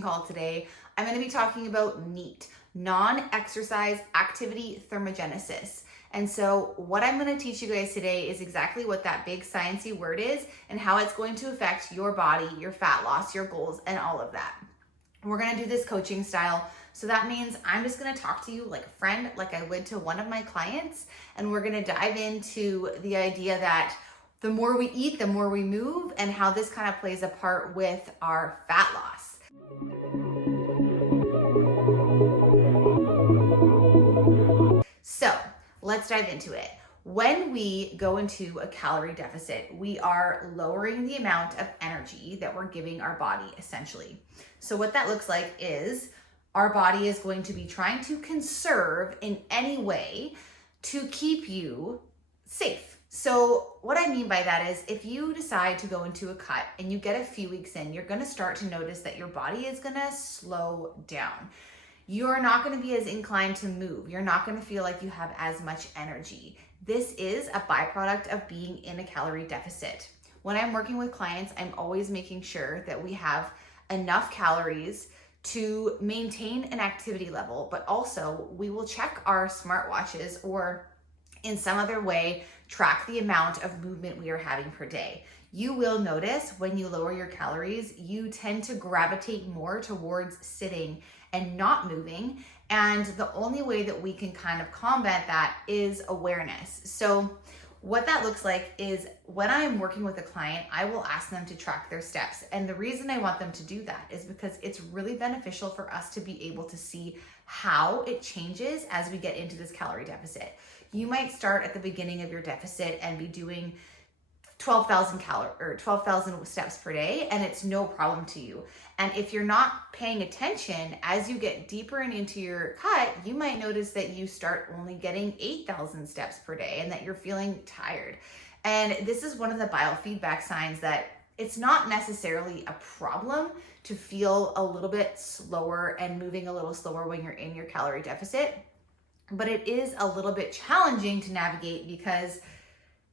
Call today, I'm going to be talking about NEAT, non-exercise activity thermogenesis. And so what I'm going to teach you guys today is exactly what that big sciencey word is and how it's going to affect your body, your fat loss, your goals, and all of that. We're going to do this coaching style. So that means I'm just going to talk to you like a friend, like I would to one of my clients. And we're going to dive into the idea that the more we eat, the more we move, and how this kind of plays a part with our fat loss. So let's dive into it. When we go into a calorie deficit, we are lowering the amount of energy that we're giving our body, essentially. So what that looks like is our body is going to be trying to conserve in any way to keep you safe. So what I mean by that is if you decide to go into a cut and you get a few weeks in, you're going to start to notice that your body is going to slow down. You're not going to be as inclined to move. You're not going to feel like you have as much energy. This is a byproduct of being in a calorie deficit. When I'm working with clients, I'm always making sure that we have enough calories to maintain an activity level, but also we will check our smartwatches or in some other way track the amount of movement we are having per day. You will notice when you lower your calories, you tend to gravitate more towards sitting and not moving. And the only way that we can kind of combat that is awareness. So what that looks like is when I am working with a client, I will ask them to track their steps. And the reason I want them to do that is because it's really beneficial for us to be able to see how it changes as we get into this calorie deficit. You might start at the beginning of your deficit and be doing 12,000 steps per day, and it's no problem to you. And if you're not paying attention, as you get deeper and into your cut, you might notice that you start only getting 8,000 steps per day and that you're feeling tired. And this is one of the biofeedback signs that it's not necessarily a problem to feel a little bit slower and moving a little slower when you're in your calorie deficit, but it is a little bit challenging to navigate because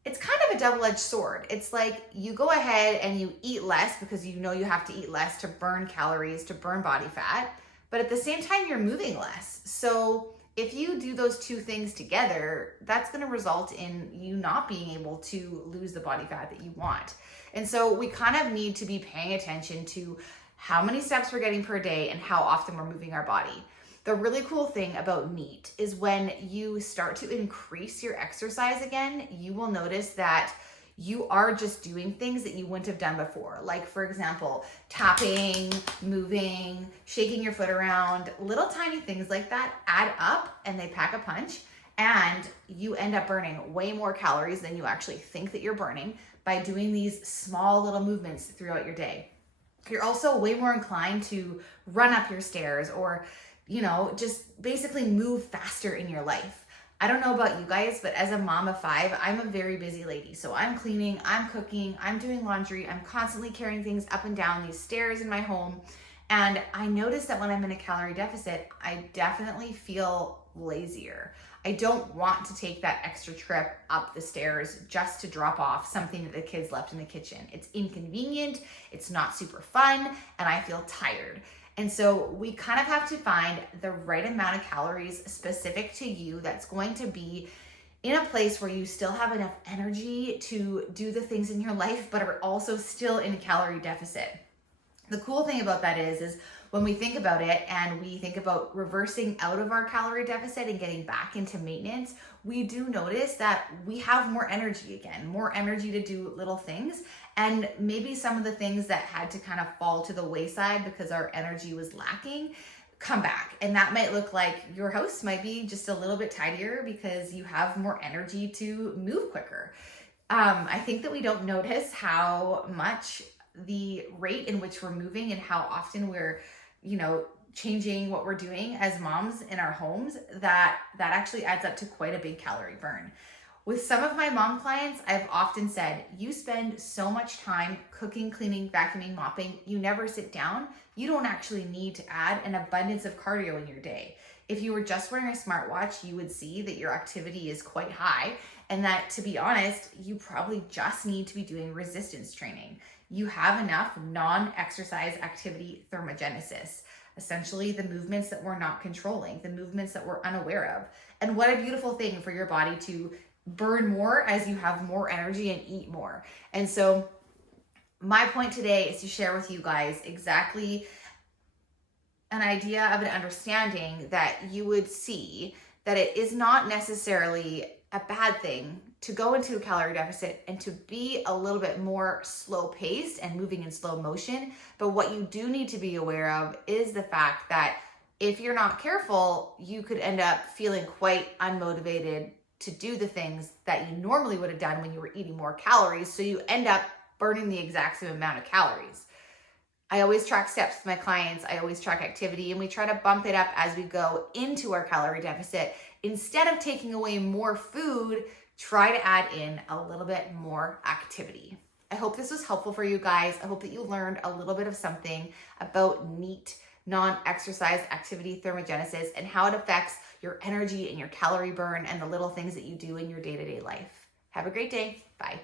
it's kind of a double-edged sword. It's like you go ahead and you eat less because you know you have to eat less to burn calories, to burn body fat, but at the same time you're moving less. So if you do those two things together, that's going to result in you not being able to lose the body fat that you want. And so we kind of need to be paying attention to how many steps we're getting per day and how often we're moving our body. The really cool thing about NEAT is when you start to increase your exercise again, you will notice that you are just doing things that you wouldn't have done before. Like for example, tapping, moving, shaking your foot around, little tiny things like that add up and they pack a punch, and you end up burning way more calories than you actually think that you're burning by doing these small little movements throughout your day. You're also way more inclined to run up your stairs or just basically move faster in your life. I don't know about you guys, but as a mom of 5, I'm a very busy lady. So I'm cleaning, I'm cooking, I'm doing laundry, I'm constantly carrying things up and down these stairs in my home. And I notice that when I'm in a calorie deficit, I definitely feel lazier. I don't want to take that extra trip up the stairs just to drop off something that the kids left in the kitchen. It's inconvenient, it's not super fun, and I feel tired. And so we kind of have to find the right amount of calories specific to you that's going to be in a place where you still have enough energy to do the things in your life, but are also still in a calorie deficit. The cool thing about that is when we think about it and we think about reversing out of our calorie deficit and getting back into maintenance, we do notice that we have more energy again, more energy to do little things. And maybe some of the things that had to kind of fall to the wayside because our energy was lacking come back. And that might look like your house might be just a little bit tidier because you have more energy to move quicker. I think that we don't notice how much the rate in which we're moving and how often we're, changing what we're doing as moms in our homes, that actually adds up to quite a big calorie burn. With some of my mom clients, I've often said, you spend so much time cooking, cleaning, vacuuming, mopping, you never sit down. You don't actually need to add an abundance of cardio in your day. If you were just wearing a smartwatch, you would see that your activity is quite high and that, to be honest, you probably just need to be doing resistance training. you have enough non-exercise activity thermogenesis. Essentially, the movements that we're not controlling, the movements that we're unaware of. And what a beautiful thing for your body to burn more as you have more energy and eat more. And so my point today is to share with you guys exactly an idea of an understanding that you would see that it is not necessarily a bad thing to go into a calorie deficit and to be a little bit more slow paced and moving in slow motion. But what you do need to be aware of is the fact that if you're not careful, you could end up feeling quite unmotivated to do the things that you normally would have done when you were eating more calories. So you end up burning the exact same amount of calories. I always track steps with my clients. I always track activity, and we try to bump it up as we go into our calorie deficit. Instead of taking away more food, try to add in a little bit more activity. I hope this was helpful for you guys. I hope that you learned a little bit of something about NEAT, non-exercise activity thermogenesis, and how it affects your energy and your calorie burn and the little things that you do in your day-to-day life. Have a great day. Bye.